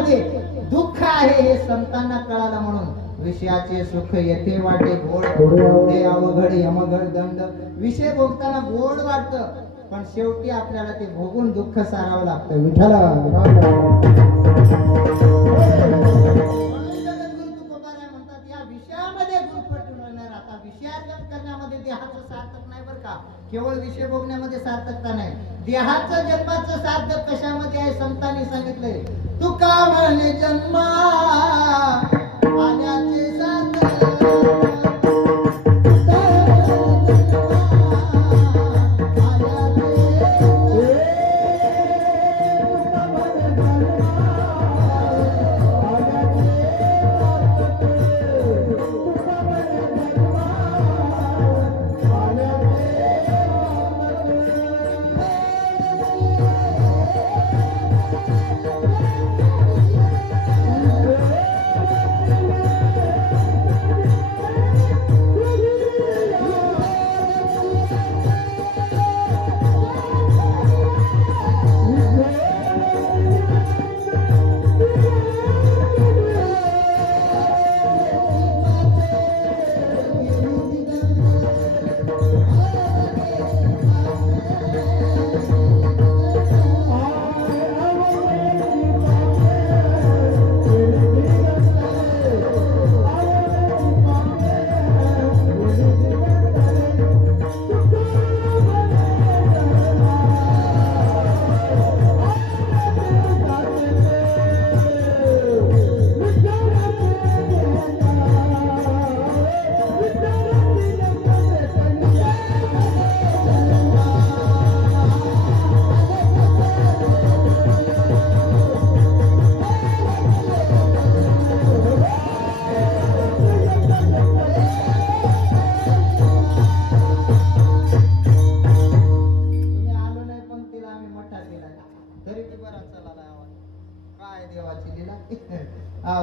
विषयामध्ये दुःख आहे हे संतांना कळालं, म्हणून विषयाचे सुख येते वाटे गोड, पुढे अवघड यमघड दंड. विषय भोगताना गोड वाटतं, पण शेवटी आपल्याला ते भोगून दुःख सारावं लागतं. विठ्ठल म्हणतात या विषयामध्ये गुरफटून आता विषयार्जन करण्यामध्ये देहाचं सार्थक नाही बरं का, केवळ विषय भोगण्यामध्ये सार्थकता नाही. देहाचं जन्माचं सार्थक कशामध्ये आहे संतांनी सांगितलंय. तुका म्हणे जन्मा आल्याचे सार्थक,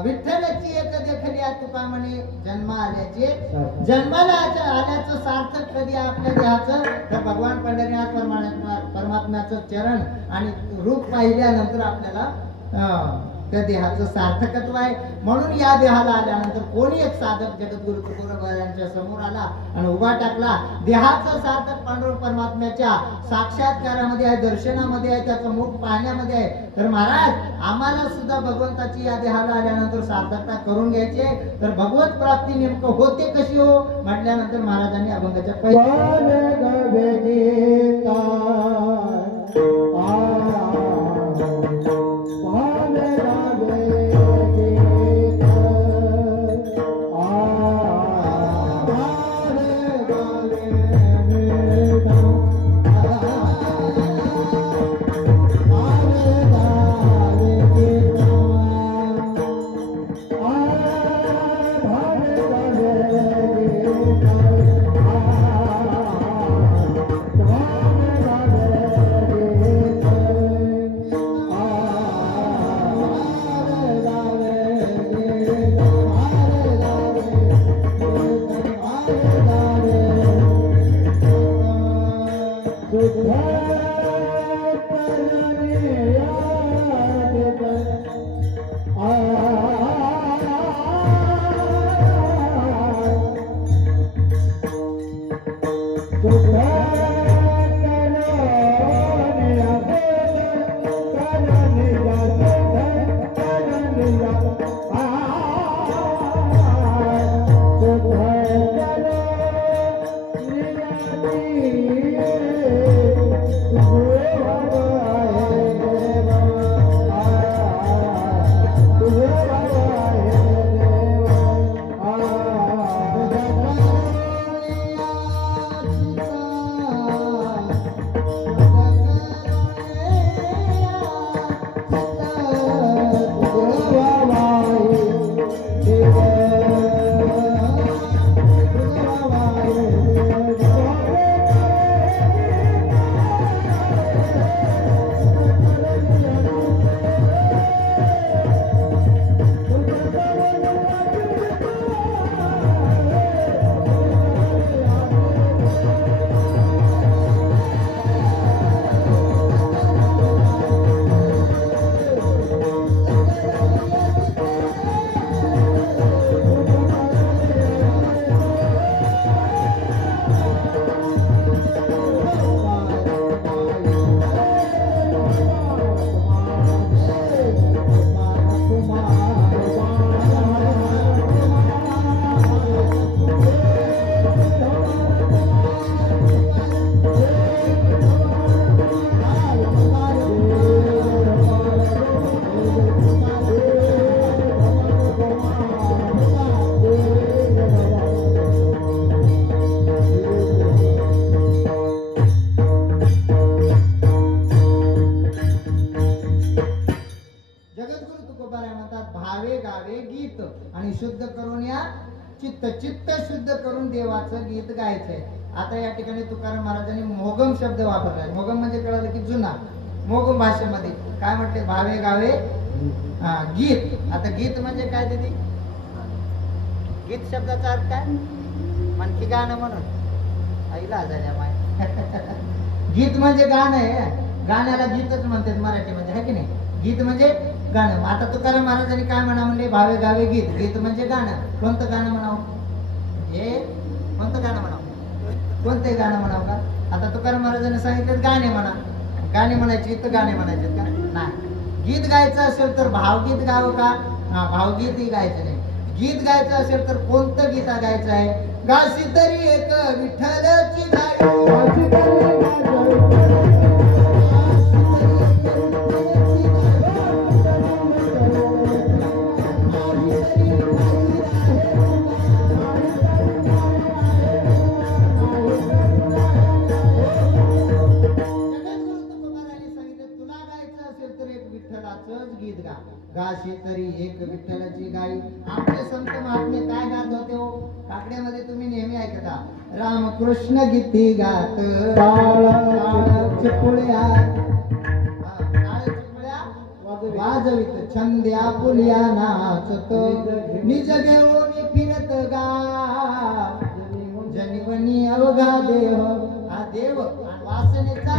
विठ्ठलाची एक देखली तुका म्हणे जन्म आल्याचे, जन्माला आल्याचं सार्थक कधी आपल्या देहाचं, तर भगवान पंढरीनाथ परमात्म्याचं चरण आणि रूप पाहिल्यानंतर आपल्याला त्या देहाचं सार्थकत्व आहे. म्हणून या देहाला आल्यानंतर कोणी एक साधक जगद्गुरु तुकोबारायांच्या समोर आला आणि उभा टाकला. देहाचं सार्थक पांडुरंग परमात्म्याच्या साक्षात्कारामध्ये आहे, दर्शनामध्ये आहे, त्याचं मुख पाहण्यामध्ये आहे. तर महाराज आम्हाला सुद्धा भगवंताची या देहाला आल्यानंतर सार्थकता करून घ्यायची, तर भगवत प्राप्ती नेमकं होते कशी हो म्हटल्यानंतर महाराजांनी अभंगाच्या जगद्गुरु तुकोबाराय म्हणतात भावे गावे गीत आणि शुद्ध करून या चित्त चित्त शुद्ध करून देवाचं गीत गायचंय. आता या ठिकाणी तुकाराम महाराजांनी मोगम शब्द वापरलाय. मोगम म्हणजे कळलं की जुना. मोगम भाषेमध्ये काय म्हटले? भावे गावे गीत. आता गीत म्हणजे काय दिदी? गीत शब्दाचा अर्थ काय? म्हणकी गाणं म्हणून आईला झाल्या माय. गीत म्हणजे गाणं आहे. गाण्याला गीतच म्हणतात मराठीमध्ये, आहे की नाही? गीत म्हणजे गाणं. आता तुकाराम महाराजांनी काय म्हणा म्हणले? भावे गावे गीत. गीत म्हणजे गाणं. कोणतं गाणं म्हणावं? हे कोणतं गाणं म्हणावं? कोणते गाणं म्हणावं का? आता तुकाराम महाराजांनी सांगितलं गाणे म्हणा. गाणे म्हणायचे तर गाणे म्हणायचे का? नाही. गीत गायचं असेल तर भावगीत गावं का? भावगीतही गायचं नाही. गीत गायचं असेल तर कोणतं गीत गायचं आहे? गाशी तरी एक विठ्ठलची गाय. गीत गा. गाशी तरी एक विठ्ठलाची गाई. आपले संत महात्मे काय गात होते हो? काकड्यामध्ये तुम्ही नेहमी ऐकता रामकृष्ण गीती गात चिपुळ्या वाजवित छंद्या पुल्या नाचत निज घेऊन फिरत गा जनिवनी अवघा देह. हा देव वासनेचा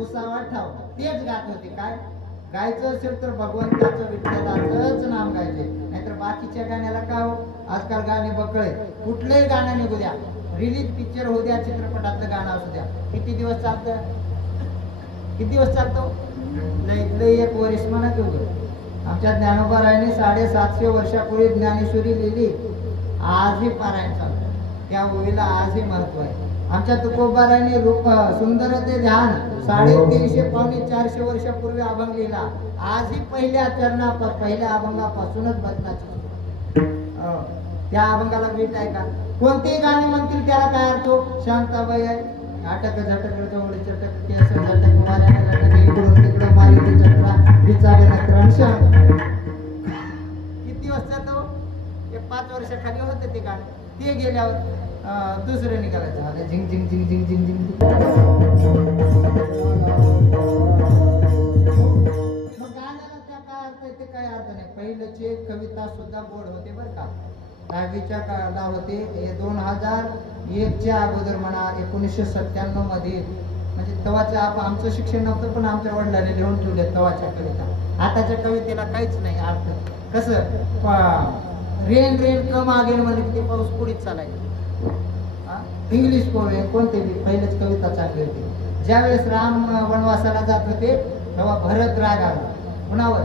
उसावा ठाव तेच गात होते. काय गायचं असेल तर भगवंताचं विठ्ठलाचंच नाम गायचे, नाहीतर बाकीच्या गाण्याला काय हो? आजकाल गाणे बकळे. कुठलंही गाणं निघू द्या, रिलीज पिक्चर होऊ द्या, चित्रपटातलं गाणं असू द्या, किती दिवस चालतं? किती दिवस चालतो? लई एक वर्ष म्हणा घेऊ. आमच्या ज्ञानोबा रायने 750 वर्षापूर्वी ज्ञानेश्वरी लिहिली. आजही पारायण चालतं. त्या ओळीला आजही महत्व आहे. आमच्या तुकोबारायने रूप सुंदर ते ध्यान 350 पावणे 400 वर्षापूर्वी अभंग लिहिला. आजही पहिल्या अभंगापासूनच बदलाचं. त्या अभंगाला वीट आहे का? कोणतेही गाणे म्हणतील त्याला काय अर्थ? शांताबाई आहे, अटक झटक जवळ चटक केस झटक माऱ्याने लटक इकडून तिकडं मारी ती चक्रा विचारे नक्रम शांत. किती दिवस जातो? 5 वर्षाखाली होते ते गाणं. ते गेल्यावर दुसरं निघालायचं झिंग झिंग झिंग झिंग झिंग झिंग. मग गाण्याला त्या काय अर्थ आहे? ते काय अर्थ नाही. पहिल्याचे कविता सुद्धा गोड होते बरं का. 10वीच्या काळाला होते. हे 2001च्या अगोदर म्हणा 1997 मध्ये, म्हणजे तवाच्या आमचं शिक्षण नव्हतं पण आमच्या वडिलांनी लिहून ठेवले तवाच्या कविता. आताच्या कवितेला काहीच नाही अर्थ. कसं रेन रेन कम आगेल म्हणजे किती पाऊस पुढेच चालायचं. इंग्लिश पोएम कोणते पहिलेच कविता चालली होती. ज्यावेळेस राम वनवासाला जात होते तेव्हा भरत राग आला कुणावर?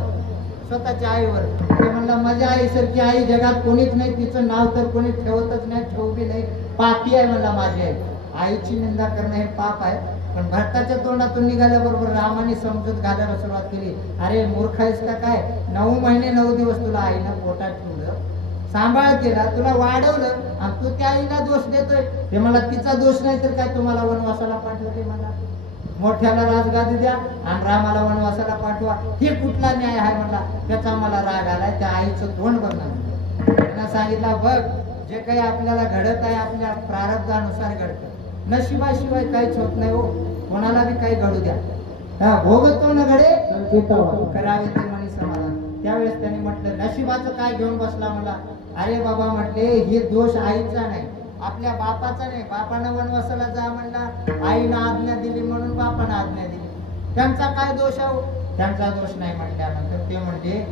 स्वतःच्या आईवर. ते म्हणला माझ्या आईसारखी आई जगात कोणीच नाही, तिचं नाव तर कोणी ठेवतच नाही, ठेवू बी नाही, पापी आहे म्हणला माझी आई. आईची निंदा करणं हे पाप आहे. पण भरताच्या तोंडातून निघाल्याबरोबर रामाने समजूत घालायला सुरुवात केली. अरे मूर्ख आहेस का काय? 9 महिने 9 दिवस तुला आईनं पोटात ठेवलं, सांभाळ केला, तुला वाढवलं आणि तू त्या आईला दोष देतोय. ते मला तिचा दोष नाही तर काय तुम्हाला वनवासाला पाठवलं? ते मला मोठ्याला राजगादी द्या आणि रामाला वनवासाला पाठवा, हे कुठला न्याय आहे म्हणला. त्याचा मला राग आलाय. त्या आईचं तोंड बघणार. त्यांना सांगितलं बघ, जे काही आपल्याला घडत आहे आपल्या प्रारब्धानुसार घडतं. नशिबाशिवाय काहीच होत नाही हो. कोणाला बी काही घडू द्या, भोगतो न घडे करावे ते म्हणे समाधान. त्यावेळेस त्याने म्हटलं नशिबाचं काय घेऊन बसला मला? अरे बाबा म्हटले हे दोष आईचा नाही, आपल्या बापाचा नाही. बापानं वनवासाला जा म्हणला, आईनं आज्ञा दिली म्हणून बापानं आज्ञा दिली. त्यांचा काय दोष आहे? त्यांचा दोष नाही म्हटल्यानंतर ते म्हणजे